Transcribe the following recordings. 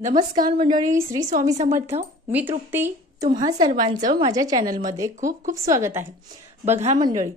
नमस्कार मंडळी, श्री स्वामी समर्थ. मी तृप्ती. तुम्हा सर्वांचं माझ्या चॅनलमध्ये खूप खूप स्वागत आहे. बघा मंडळी,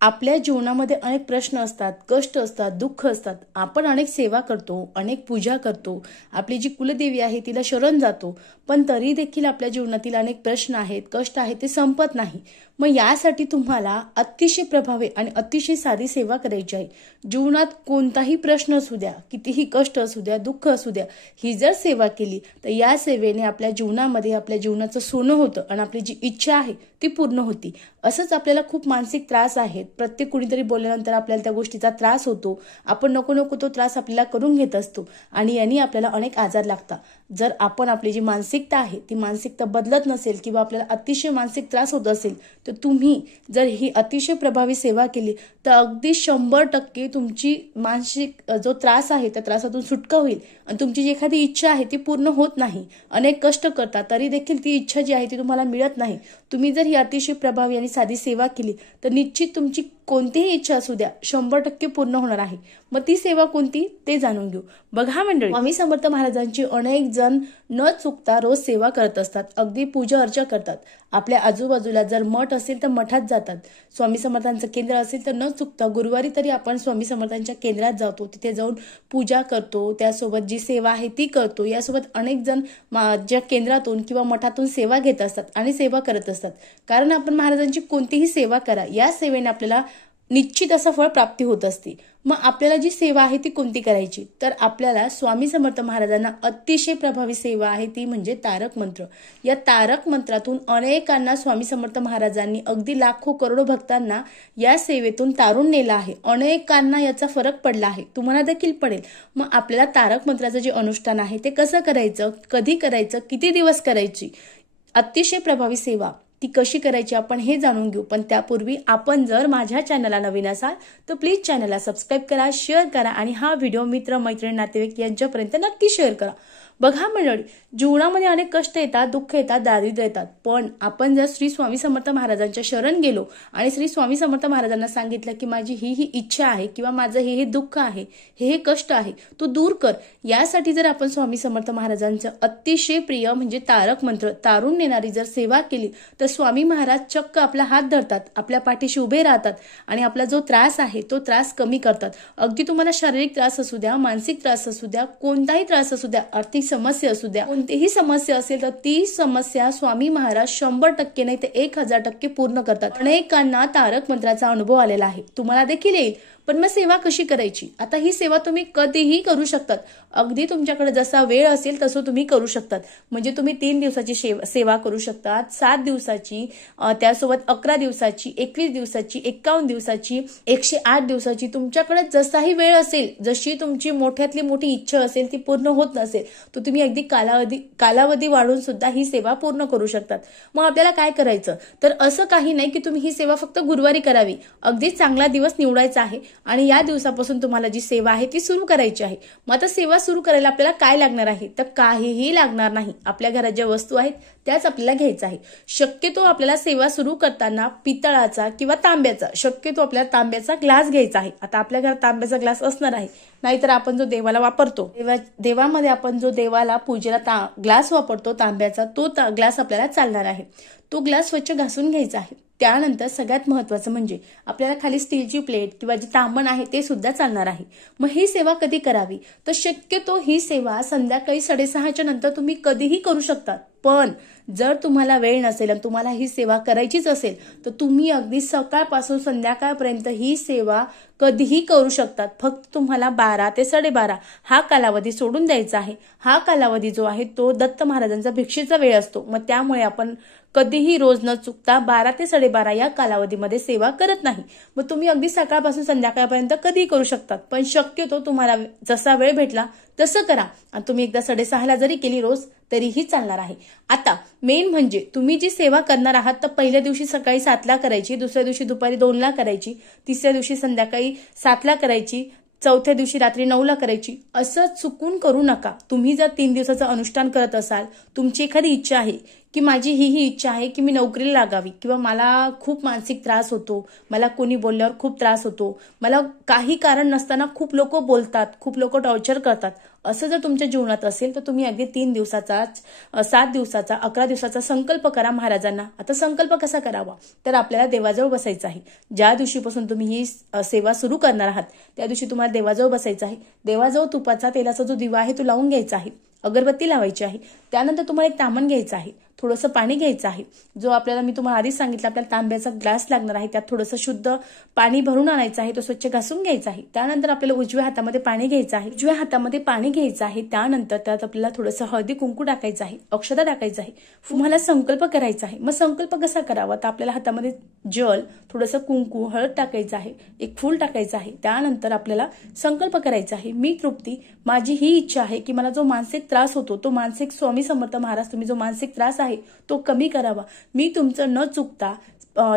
आपल्या जीवनामध्ये अनेक प्रश्न असतात, कष्ट असतात, दुःख असतात. आपण अनेक सेवा करतो, अनेक पूजा करतो, आपली जी कुलदेवी आहे तिला शरण जातो, पण तरी देखील आपल्या जीवनातील अनेक प्रश्न आहेत, कष्ट आहेत, ते संपत नाही. मग यासाठी तुम्हाला अतिशय प्रभावी आणि अतिशय साधी सेवा करायची आहे. जीवनात कोणताही प्रश्न असू द्या, कितीही कष्ट असू द्या, दुःख असू द्या, ही जर सेवा केली तर या सेवेने आपल्या जीवनामध्ये आपल्या जीवनाचं सोनं होतं आणि आपली जी इच्छा आहे ती पूर्ण होती. असंच आपल्याला खूप मानसिक त्रास आहेत. प्रत्येक कुणीतरी बोलल्यानंतर आपल्याला त्या गोष्टीचा त्रास होतो. आपण नको नको तो त्रास आपल्याला करून घेत असतो आणि यांनी आपल्याला अनेक आजार लागतात. जर आपण आपली जी मानसिकता आहे ती मानसिकता बदलत नसेल किंवा आपल्याला अतिशय मानसिक त्रास होत असेल तर तुम्ही जर ही अतिशय प्रभावी सेवा केली तर अगदी 100% तुमची मानसिक जो त्रास आहे त्या त्रासातून सुटका होईल आणि तुमची जी एखादी इच्छा आहे ती पूर्ण होत नाही. अनेक कष्ट करता तरी देखील ती इच्छा जी आहे ती तुम्हाला मिळत नाही. तुम्ही जर ही अतिशय प्रभावी आणि साधी सेवा केली तर निश्चित तुमची कोणतीही इच्छा असू द्या 100% पूर्ण होणार आहे. मग ती सेवा कोणती ते जाणून घेऊ. बघा मंडळी, स्वामी समर्थ महाराजांची अनेक जण न चुकता रोज सेवा करत असतात, अगदी पूजा अर्चा करतात. आपल्या आजूबाजूला जर मठ असेल तर मठात जातात. स्वामी समर्थांचं केंद्र असेल तर न चुकता गुरुवारी तरी आपण स्वामी समर्थांच्या केंद्रात जातो, तिथे जाऊन पूजा करतो, त्यासोबत जी सेवा आहे ती करतो. यासोबत अनेक जण ज्या केंद्रातून किंवा मठातून सेवा घेत असतात आणि सेवा करत असतात. कारण आपण महाराजांची कोणतीही सेवा करा, या सेवेने आपल्याला निश्चित असं फळ प्राप्ती होत असते. मग आपल्याला जी सेवा आहे ती कोणती करायची, तर आपल्याला स्वामी समर्थ महाराजांना अतिशय प्रभावी सेवा आहे ती म्हणजे तारक मंत्र. या तारक मंत्रातून अनेकांना स्वामी समर्थ महाराजांनी अगदी लाखो करोडो भक्तांना या सेवेतून तारून नेला आहे. अनेकांना याचा फरक पडला आहे, तुम्हाला देखील पडेल. मग आपल्याला तारक मंत्राचं जे अनुष्ठान आहे ते कसं करायचं, कधी करायचं, किती दिवस करायची, अतिशय प्रभावी सेवा ती कशी करायची आपण हे जाणून घेऊ. पण त्यापूर्वी आपण जर माझ्या चॅनलला नवीन असाल तर प्लीज चॅनलला सबस्क्राईब करा, शेअर करा आणि हा व्हिडिओ मित्र, मैत्रीण, नातेवाईक यांच्यापर्यंत नक्की शेअर करा. बघा मंडळी, जीवनामध्ये अनेक कष्ट येतात, दुःख येतात, दारिद्र्य येतात, पण आपण जर श्री स्वामी समर्थ महाराजांच्या शरण गेलो आणि श्री स्वामी समर्थ महाराजांना सांगितलं की माझी ही इच्छा आहे किंवा माझं हे दुःख आहे, हे कष्ट आहे, तू दूर कर. यासाठी जर आपण स्वामी समर्थ महाराजांचं अतिशय प्रिय म्हणजे तारक मंत्र तारून नेणारी जर सेवा केली तर स्वामी महाराज चक्क आपला हात धरतात, आपल्या पाठीशी उभे राहतात आणि आपला जो त्रास आहे तो त्रास कमी करतात. अगदी तुम्हाला शारीरिक त्रास असू द्या, मानसिक त्रास असू द्या, कोणताही त्रास असू द्या, आर्थिक समस्या असू द्या, कोणतीही समस्या असेल तर ती समस्या स्वामी महाराज 100% नाही तर 1000% पूर्ण करतात. अनेकांना तारक मंत्राचा अनुभव आलेला आहे, तुम्हाला देखील येईल. पण मग सेवा कशी करायची? आता ही सेवा तुम्ही कधीही करू शकतात. अगदी तुमच्याकडे जसा वेळ असेल तसं तुम्ही करू शकतात. म्हणजे तुम्ही 3 दिवसाची सेवा करू शकतात, 7 दिवसाची, त्यासोबत 11 दिवसाची, 21 दिवसाची, 51 दिवसाची, 108 दिवसाची. तुमच्याकडे जसाही वेळ असेल, जशी तुमची मोठ्यातली मोठी इच्छा असेल ती पूर्ण होत नसेल तर तुम्ही अगदी कालावधी वाढवून सुद्धा ही सेवा पूर्ण करू शकतात. मग आपल्याला काय करायचं, तर असं काही नाही की तुम्ही ही सेवा फक्त गुरुवारी करावी. अगदी चांगला दिवस निवडायचा आहे आणि या दिवसापासून तुम्हाला जी सेवा आहे ती सुरू करायची आहे. मग आता सेवा सुरू करायला आपल्याला काय लागणार आहे, तर काहीही लागणार नाही. आपल्या घरात ज्या वस्तू आहेत त्याच आपल्याला घ्यायचं आहे. शक्यतो आपल्याला सेवा सुरू करताना पितळाचा किंवा तांब्याचा, शक्यतो आपल्याला तांब्याचा ग्लास घ्यायचा आहे. आता आपल्या घरात तांब्याचा ग्लास असणार आहे, नाहीतर आपण जो देवाला वापरतो, देवामध्ये आपण जो देवाला पूजेला ग्लास वापरतो तांब्याचा, तो ग्लास आपल्याला चालणार आहे. तो ग्लास स्वच्छ घासून घ्यायचा आहे. त्यानंतर सगळ्यात महत्वाचं म्हणजे आपल्याला खाली स्टीलची प्लेट किंवा जे तांबण आहे ते सुद्धा चालणार आहे. मग ही सेवा कधी करावी, तर शक्यतो ही सेवा संध्याकाळी 6:30च्या नंतर तुम्ही कधीही करू शकतात. पण जर तुम्हाला वेळ नसेल आणि तुम्हाला ही सेवा करायचीच असेल तर तुम्ही अगदी सकाळपासून संध्याकाळपर्यंत ही सेवा कधीही करू शकतात. फक्त तुम्हाला 12 ते 12:30 हा कालावधी सोडून द्यायचा आहे. हा कालावधी जो आहे तो दत्त महाराजांचा भिक्षेचा वेळ असतो. मग त्यामुळे आपण कधीही रोज न चुकता 12 ते 12:30 या कालावधीमध्ये सेवा करत नाही. मग तुम्ही अगदी सकाळपासून संध्याकाळपर्यंत कधीही करू शकतात. पण शक्यतो तुम्हाला जसा वेळ भेटला तसं करा. आणि तुम्ही एकदा 6:30ला जरी केली रोज तरीही चालणार आहे. आता मेन म्हणजे तुम्ही जी सेवा करणार आहात तर पहिल्या दिवशी सकाळी 7ला करायची, दुसऱ्या दिवशी दुपारी 2ला करायची, तिसऱ्या दिवशी संध्याकाळी 7ला करायची, चौथ्या दिवशी रात्री 9ला करायची. असं चुकून करू नका. तुम्ही जर 3 दिवसाचं अनुष्ठान करत असाल, तुमची एखादी इच्छा आहे की माझी ही इच्छा आहे की मी नोकरीला लागावी किंवा मला खूप मानसिक त्रास होतो, मला कोणी बोलल्यावर खूप त्रास होतो, मला काही कारण नसताना खूप लोक बोलतात, खूप लोक टॉर्चर करतात, असं जर तुमच्या जीवनात असेल तर तुम्ही अगदी 3 दिवसाचा, 7 दिवसाचा, 11 दिवसाचा संकल्प करा महाराजांना. आता संकल्प कसा करावा, तर आपल्याला देवाजवळ बसायचं आहे. ज्या दिवशीपासून तुम्ही ही सेवा सुरू करणार आहात त्या दिवशी तुम्हाला देवाजवळ बसायचं आहे. देवाजवळ तुपाचा तेलाचा जो दिवा आहे तो लावून घ्यायचा आहे, अगरबत्ती लावायची आहे. त्यानंतर तुम्हाला एक तामण घ्यायचं आहे, थोडंसं पाणी घ्यायचं आहे. जो आपल्याला, मी तुम्हाला आधीच सांगितलं, आपल्याला तांब्याचा ग्लास लागणार आहे. त्यात थोडंसं शुद्ध पाणी भरून आणायचं आहे, तो स्वच्छ घासून घ्यायचा आहे. त्यानंतर आपल्याला उजव्या हातामध्ये पाणी घ्यायचं आहे, उजव्या हातामध्ये पाणी घ्यायचं आहे. त्यानंतर त्यात आपल्याला थोडंसं हळदी कुंकू टाकायचं आहे, अक्षता टाकायचं आहे. तुम्हाला संकल्प करायचा आहे. मग संकल्प कसा करावा, तर आपल्याला हातामध्ये जल, थोडंसं कुंकू, हळद टाकायचं आहे, एक फूल टाकायचं आहे. त्यानंतर आपल्याला संकल्प करायचा आहे, मी तृप्ती, माझी ही इच्छा आहे की मला जो मानसिक त्रास होतो, तो मानसिक, स्वामी समर्थ महाराज तुम्ही जो मानसिक त्रास आहे तो कमी करावा. मी तुमचं न चुकता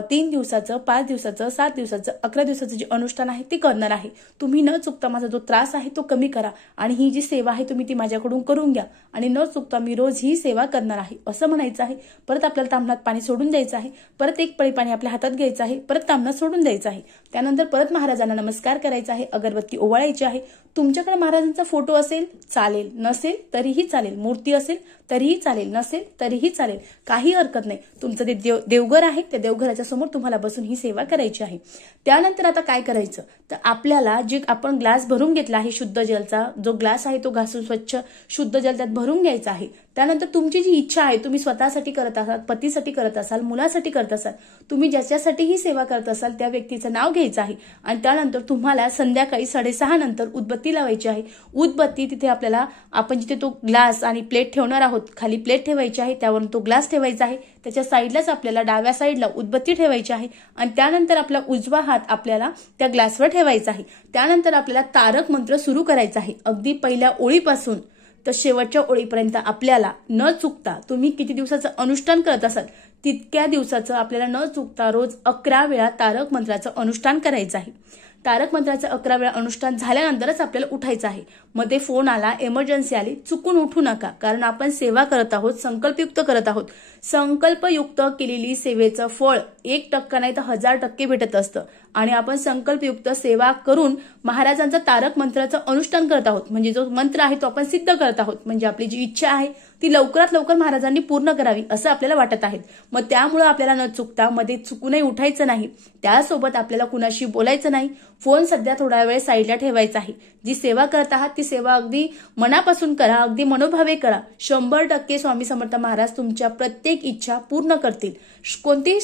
3 दिवसाचं, 5 दिवसाचं, 7 दिवसाचं, 11 दिवसाचं जे अनुष्ठान आहे ते करणार आहे. तुम्ही न चुकता माझा जो त्रास आहे तो कमी करा आणि ही जी सेवा आहे तुम्ही ती माझ्याकडून करून घ्या आणि न चुकता मी रोज ही सेवा करणार आहे असं म्हणायचं आहे. परत आपल्याला तांबणात पाणी सोडून द्यायचं आहे. परत एक पळी पाणी आपल्या हातात घ्यायचं आहे. परत तांबणात सोडून द्यायचं आहे. त्यानंतर परत महाराजांना नमस्कार करायचा आहे, अगरबत्ती ओवाळायची आहे. तुमच्याकडे महाराजांचा फोटो असेल चालेल, नसेल तरीही चालेल, मूर्ती असेल तरीही चालेल, नसेल तरीही चालेल, काही हरकत नाही. तुमचं ते देवघर आहे, त्या देवघराच्या समोर तुम्हाला बसून ही सेवा करायची आहे. त्यानंतर आता काय करायचं, तर आपल्याला जे आपण ग्लास भरून घेतला आहे शुद्ध जलचा, जो ग्लास आहे तो घासून स्वच्छ शुद्ध जल त्यात भरून घ्यायचा आहे. त्यानंतर तुमची जी इच्छा आहे, तुम्ही स्वतःसाठी करत असाल, पतीसाठी करत असाल, मुलासाठी करत असाल, तुम्ही ज्याच्यासाठी ही सेवा करत असाल त्या व्यक्तीचं नाव घ्यायचं आहे. आणि त्यानंतर तुम्हाला संध्याकाळी 6:30 नंतर उदबत्ती लावायची आहे. उदबत्ती तिथे आपल्याला, आपण जिथे तो ग्लास आणि प्लेट ठेवणार आहोत, खाली प्लेट ठेवायची आहे, त्यावरून तो ग्लास ठेवायचा आहे. त्याच्या साईडलाच आपल्याला डाव्या साईडला उदबत्ती ठेवायची आहे आणि त्यानंतर आपला उजवा हात आपल्याला त्या ग्लासवर ठेवायचा आहे. त्यानंतर आपल्याला तारक मंत्र सुरू करायचा आहे. अगदी पहिल्या ओळीपासून तर शेवटच्या ओळीपर्यंत आपल्याला न चुकता, तुम्ही किती दिवसाचं अनुष्ठान करत असाल तितक्या दिवसाचं आपल्याला न चुकता रोज 11 वेळा तारक मंत्राचं अनुष्ठान करायचं आहे. तारक मंत्राचं 11 वेळा अनुष्ठान झाल्यानंतरच आपल्याला उठायचं आहे. मध्ये फोन आला, इमर्जन्सी आली, चुकून उठू नका, कारण आपण सेवा करत आहोत, संकल्पयुक्त करत आहोत. संकल्पयुक्त केलेली सेवेचं फळ 1% नाही तर 1000% भेटत असतं आणि आपण संकल्पयुक्त सेवा करून महाराजांचं तारक मंत्राचं अनुष्ठान करत आहोत. म्हणजे जो मंत्र आहे तो आपण सिद्ध करत आहोत. म्हणजे आपली जी इच्छा आहे ती लवकरात लवकर महाराजांनी पूर्ण करावी असं आपल्याला वाटत आहे. मग त्यामुळे आपल्याला न चुकता मध्ये चुकूनही उठायचं नाही. त्यासोबत आपल्याला कुणाशी बोलायचं नाही. फोन सध्या थोडा वेळ साईडला ठेवायचा आहे. जी सेवा करत आहात ती सेवा अगदी मनापासून करा, अगदी मनोभावे करा. 100% स्वामी समर्थ महाराज तुमच्या प्रत्येक इच्छा पूर्ण करतील. कोणतीही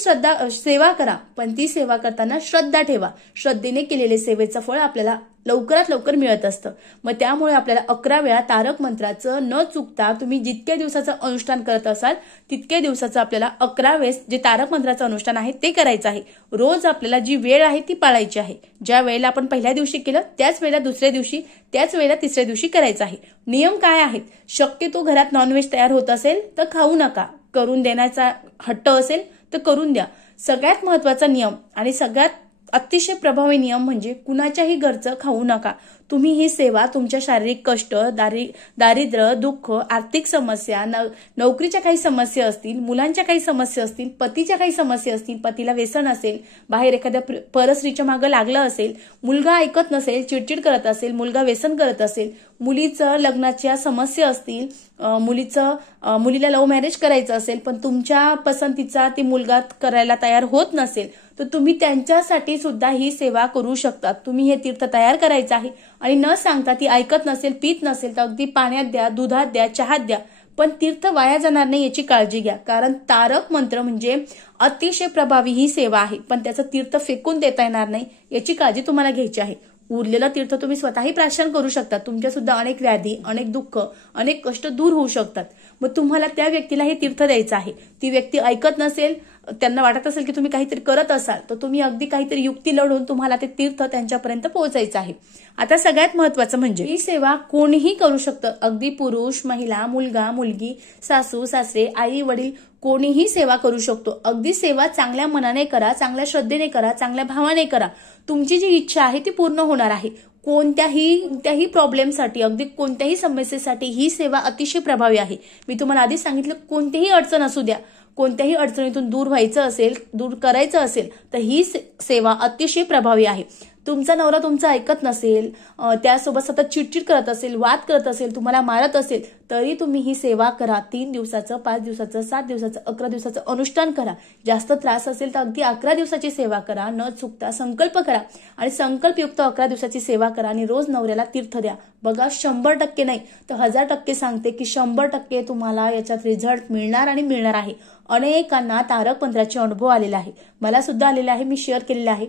सेवा करा, पण ती सेवा करताना श्रद्धा ठेवा. श्रद्धेने केलेले सेवेचं फळ आपल्याला लवकरात लवकर मिळत असतं. मग त्यामुळे आपल्याला 11 वेळा तारक मंत्राचं न चुकता, तुम्ही जितक्या दिवसाचं अनुष्ठान करत असाल तितक्या दिवसाचं आपल्याला 11 वेळेस जे तारक मंत्राचं अनुष्ठान आहे ते करायचं आहे. रोज आपल्याला जी वेळ आहे ती पाळायची आहे. ज्या वेळेला आपण पहिल्या दिवशी केलं त्याच वेळेला दुसऱ्या दिवशी, त्याच वेळेला तिसऱ्या दिवशी करायचं आहे. नियम काय आहेत, शक्यतो घरात नॉनव्हेज तयार होत असेल तर खाऊ नका. करून देण्याचा हट्ट असेल तर करून द्या. सगळ्यात महत्वाचा नियम आणि सगळ्यात अतिशय प्रभावी नियम म्हणजे कुणाच्याही घरचं खाऊ नका. तुम्ही ही सेवा तुमच्या शारीरिक कष्ट, दारिद्र्य, दुःख, आर्थिक समस्या, नोकरीच्या काही समस्या असतील, मुलांच्या काही समस्या असतील, पतीच्या काही समस्या असतील, पतीला व्यसन असेल, बाहेर एखाद्या परस्त्रीच्या मागे लागलं असेल, मुलगा ऐकत नसेल, चिडचिड करत असेल, मुलगा व्यसन करत असेल, मुलीचं लग्नाच्या समस्या असतील, मुलीला लव्ह मॅरेज करायचं असेल पण तुमच्या पसंतीचा ती मुलगा करायला तयार होत नसेल तर तुम्ही त्यांच्यासाठी सुद्धा ही सेवा करू शकता. तुम्ही हे तीर्थ तयार करायचं आहे आणि न सांगता ती ऐकत नसेल, पीत नसेल तर अगदी पाण्यात द्या, दुधात द्या, चहात द्या, पण तीर्थ वाया जाणार नाही याची काळजी घ्या. कारण तारक मंत्र म्हणजे अतिशय प्रभावी ही सेवा आहे, पण त्याचं तीर्थ फेकून देता येणार नाही याची काळजी तुम्हाला घ्यायची आहे. उरलेलं तीर्थ तुम्ही स्वतःही प्राशन करू शकता. तुमच्या सुद्धा अनेक व्याधी, अनेक दुःख, अनेक कष्ट दूर होऊ शकतात. मग तुम्हाला त्या व्यक्तीला हे तीर्थ द्यायचं आहे. ती व्यक्ती ऐकत नसेल, त्यांना वाटत असेल की तुम्ही काहीतरी करत असाल तर तुम्ही अगदी काहीतरी युक्ती लढून तुम्हाला ते तीर्थ त्यांच्यापर्यंत पोहोचायचं आहे. आता सगळ्यात महत्वाचं म्हणजे ही सेवा कोणीही करू शकतं. अगदी पुरुष, महिला, मुलगा, मुलगी, सासू, सासरे, आई, वडील कोणीही सेवा करू शकतो. अगदी सेवा चांगल्या मनाने करा, चांगल्या श्रद्धेने करा, चांगल्या भावाने करा. तुमची जी इच्छा आहे ती पूर्ण होणार आहे. कोणत्याही प्रॉब्लेमसाठी, अगदी कोणत्याही समस्येसाठी ही सेवा अतिशय प्रभावी आहे. मी तुम्हाला आधीच सांगितलं, कोणतीही अडचण असू द्या, कोणत्याही अडचणीतून दूर व्हायचं असेल, दूर करायचं असेल तर ही सेवा अतिशय प्रभावी आहे. तुमचा नवरा तुमचं ऐकत नसेल, त्यासोबत सतत चिडचिड करत असेल, वाद करत असेल, तुम्हाला मारत असेल, तरी तुम्ही ही सेवा करा. 3 दिवसाचं, 5 दिवसाचं, 7 दिवसाचं, 11 दिवसाचं अनुष्ठान करा. जास्त त्रास असेल तर अगदी 11 दिवसाची सेवा करा. न चुकता संकल्प करा आणि संकल्पयुक्त 11 दिवसाची सेवा करा आणि रोज नवऱ्याला तीर्थ द्या. बघा 100% नाही तर 1000% सांगते की 100% तुम्हाला याच्यात रिझल्ट मिळणार आणि मिळणार आहे. अनेकांना तारक मंत्राचे अनुभव आलेले आहे, मला सुद्धा आलेला आहे. मी शेअर केलेला आहे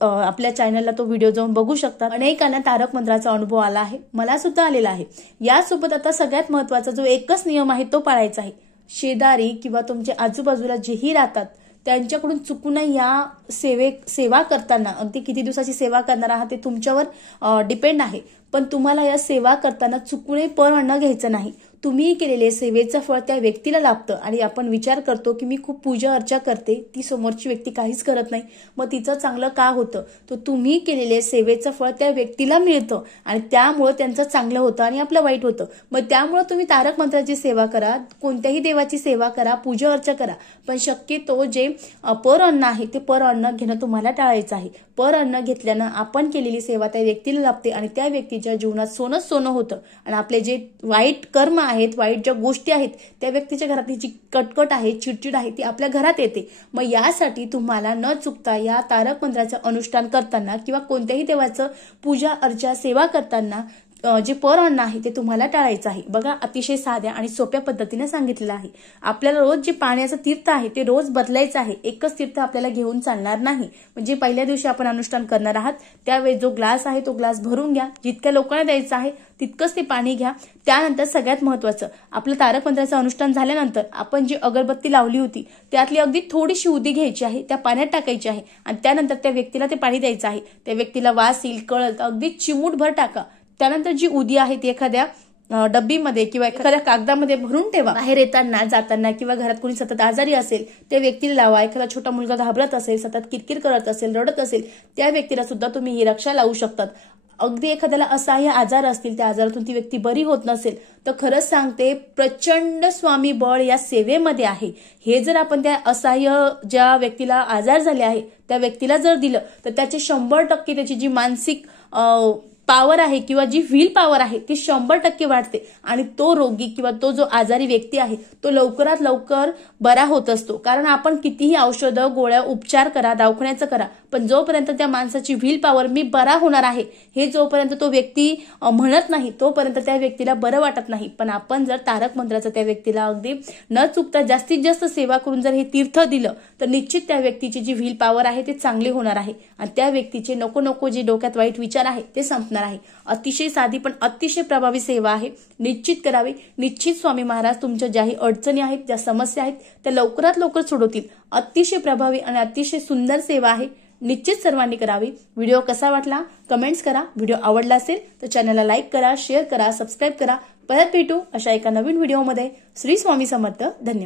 आपल्या चॅनलला, तो व्हिडिओ जाऊन बघू शकता. अनेकांना तारक मंत्राचा अनुभव आला आहे, मला सुद्धा आलेला आहे. यासोबत आता सगळ्यात महत्वाचा जो एकच नियम आहे तो पाळायचा आहे. शेजारी किंवा तुमच्या आजूबाजूला जेही राहतात त्यांच्याकडून चुकूनही या सेवा करताना, अगदी किती दिवसाची सेवा करणार आहात ते तुमच्यावर डिपेंड आहे, पण तुम्हाला या सेवा करताना चुकूनही पर अन्न घ्यायचं नाही. तुम्ही केलेले सेवेचं फळ त्या व्यक्तीला लाभतं आणि आपण विचार करतो की मी खूप पूजा अर्चा करते, ती समोरची व्यक्ती काहीच करत नाही, मग तिचं चांगलं का होतं? तर तुम्ही केलेले सेवेचं फळ त्या व्यक्तीला मिळतं आणि त्यामुळे त्यांचं चांगलं होतं आणि आपलं वाईट होतं. मग त्यामुळे तुम्ही तारक मंत्राची सेवा करा, कोणत्याही देवाची सेवा करा, पूजा अर्चा करा, पण शक्यतो जे पर अन्न आहे ते पर अन्न घेणं तुम्हाला टाळायचं आहे. पर अन्न घेतल्यानं आपण केलेली सेवा त्या व्यक्तीला लाभते आणि त्या व्यक्तीच्या जीवनात सोनंच सोनं होतं आणि आपले जे वाईट कर्म आहेत, वाईट ज्या गोष्टी आहेत, त्या व्यक्तीच्या घरातली जी कटकट आहे, चिडचिड आहे, ती आपल्या घरात येते. मग यासाठी तुम्हाला न चुकता या तारक मंत्राचं अनुष्ठान करताना किंवा कोणत्याही देवाचं पूजा अर्चा सेवा करताना जे पर अन्न आहे ते तुम्हाला टाळायचं आहे. बघा अतिशय साध्या आणि सोप्या पद्धतीने सांगितलेलं आहे. आपल्याला रोज जे पाण्याचं तीर्थ आहे ते रोज बदलायचं आहे. एकच तीर्थ आपल्याला घेऊन चालणार नाही. म्हणजे पहिल्या दिवशी आपण अनुष्ठान करणार आहात त्यावेळी जो ग्लास आहे तो ग्लास भरून घ्या, जितक्या लोकांना द्यायचं आहे तितकंच ते पाणी घ्या. त्यानंतर सगळ्यात महत्वाचं, आपलं तारक मंत्राचं अनुष्ठान झाल्यानंतर आपण जी अगरबत्ती लावली होती त्यातली अगदी थोडीशी उदी घ्यायची आहे, त्या पाण्यात टाकायची आहे आणि त्यानंतर त्या व्यक्तीला ते पाणी द्यायचं आहे. त्या व्यक्तीला वास येईल, कळल, तर अगदी चिमूटभर टाका. त्यानंतर जी उदी आहे ती एखाद्या डब्बीमध्ये किंवा एखाद्या कागदामध्ये भरून ठेवा. बाहेर येताना, जाताना किंवा घरात कोणी सतत आजारी असेल त्या व्यक्तीला लावा. एखादा छोटा मुलगा घाबरत असेल, सतत किरकिर करत असेल, रडत असेल, त्या व्यक्तीला सुद्धा तुम्ही ही रक्षा लावू शकतात. अगदी एखाद्याला असहाय्य आजार असतील, त्या आजारातून ती व्यक्ती बरी होत नसेल तर खरंच सांगते प्रचंड स्वामी बळ या सेवेमध्ये आहे. हे जर आपण त्या असहाय्य ज्या व्यक्तीला आजार झाले आहे त्या व्यक्तीला जर दिलं तर त्याचे 100% त्याची जी मानसिक पॉवर आहे किंवा जी व्हील पॉवर आहे ती 100% वाढते आणि तो रोगी किंवा तो जो आजारी व्यक्ती आहे तो लवकरात लवकर बरा होत असतो. कारण आपण कितीही औषधं, गोळ्या, उपचार करा, दवाखान्याचं करा, पण जोपर्यंत त्या माणसाची व्हील पॉवर मी बरा होणार आहे हे जोपर्यंत तो व्यक्ती म्हणत नाही तोपर्यंत त्या व्यक्तीला बरं वाटत नाही. पण आपण जर तारक मंत्राचं त्या व्यक्तीला अगदी न चुकता जास्तीत जास्त सेवा करून जर हे तीर्थ दिलं तर निश्चित त्या व्यक्तीची जी व्हील पॉवर आहे ते चांगली होणार आहे आणि त्या व्यक्तीचे नको नको जे डोक्यात वाईट विचार आहे ते संपणार आहे. अतिशय साधी पण अतिशय प्रभावी सेवा आहे, निश्चित करावी. निश्चित स्वामी महाराज तुमच्या ज्याही अडचणी आहेत, ज्या समस्या आहेत त्या लवकरात लवकर सोडवतील. अतिशय प्रभावी आणि अतिशय सुंदर सेवा आहे, निश्चित सर्वांनी करावी. व्हिडिओ कसा वाटला कमेंट्स करा. व्हिडिओ आवडला असेल तर चॅनलला लाईक करा, शेअर करा, सबस्क्राईब करा. परत भेटू अशा एका नवीन व्हिडिओमध्ये. श्री स्वामी समर्थ. धन्यवाद.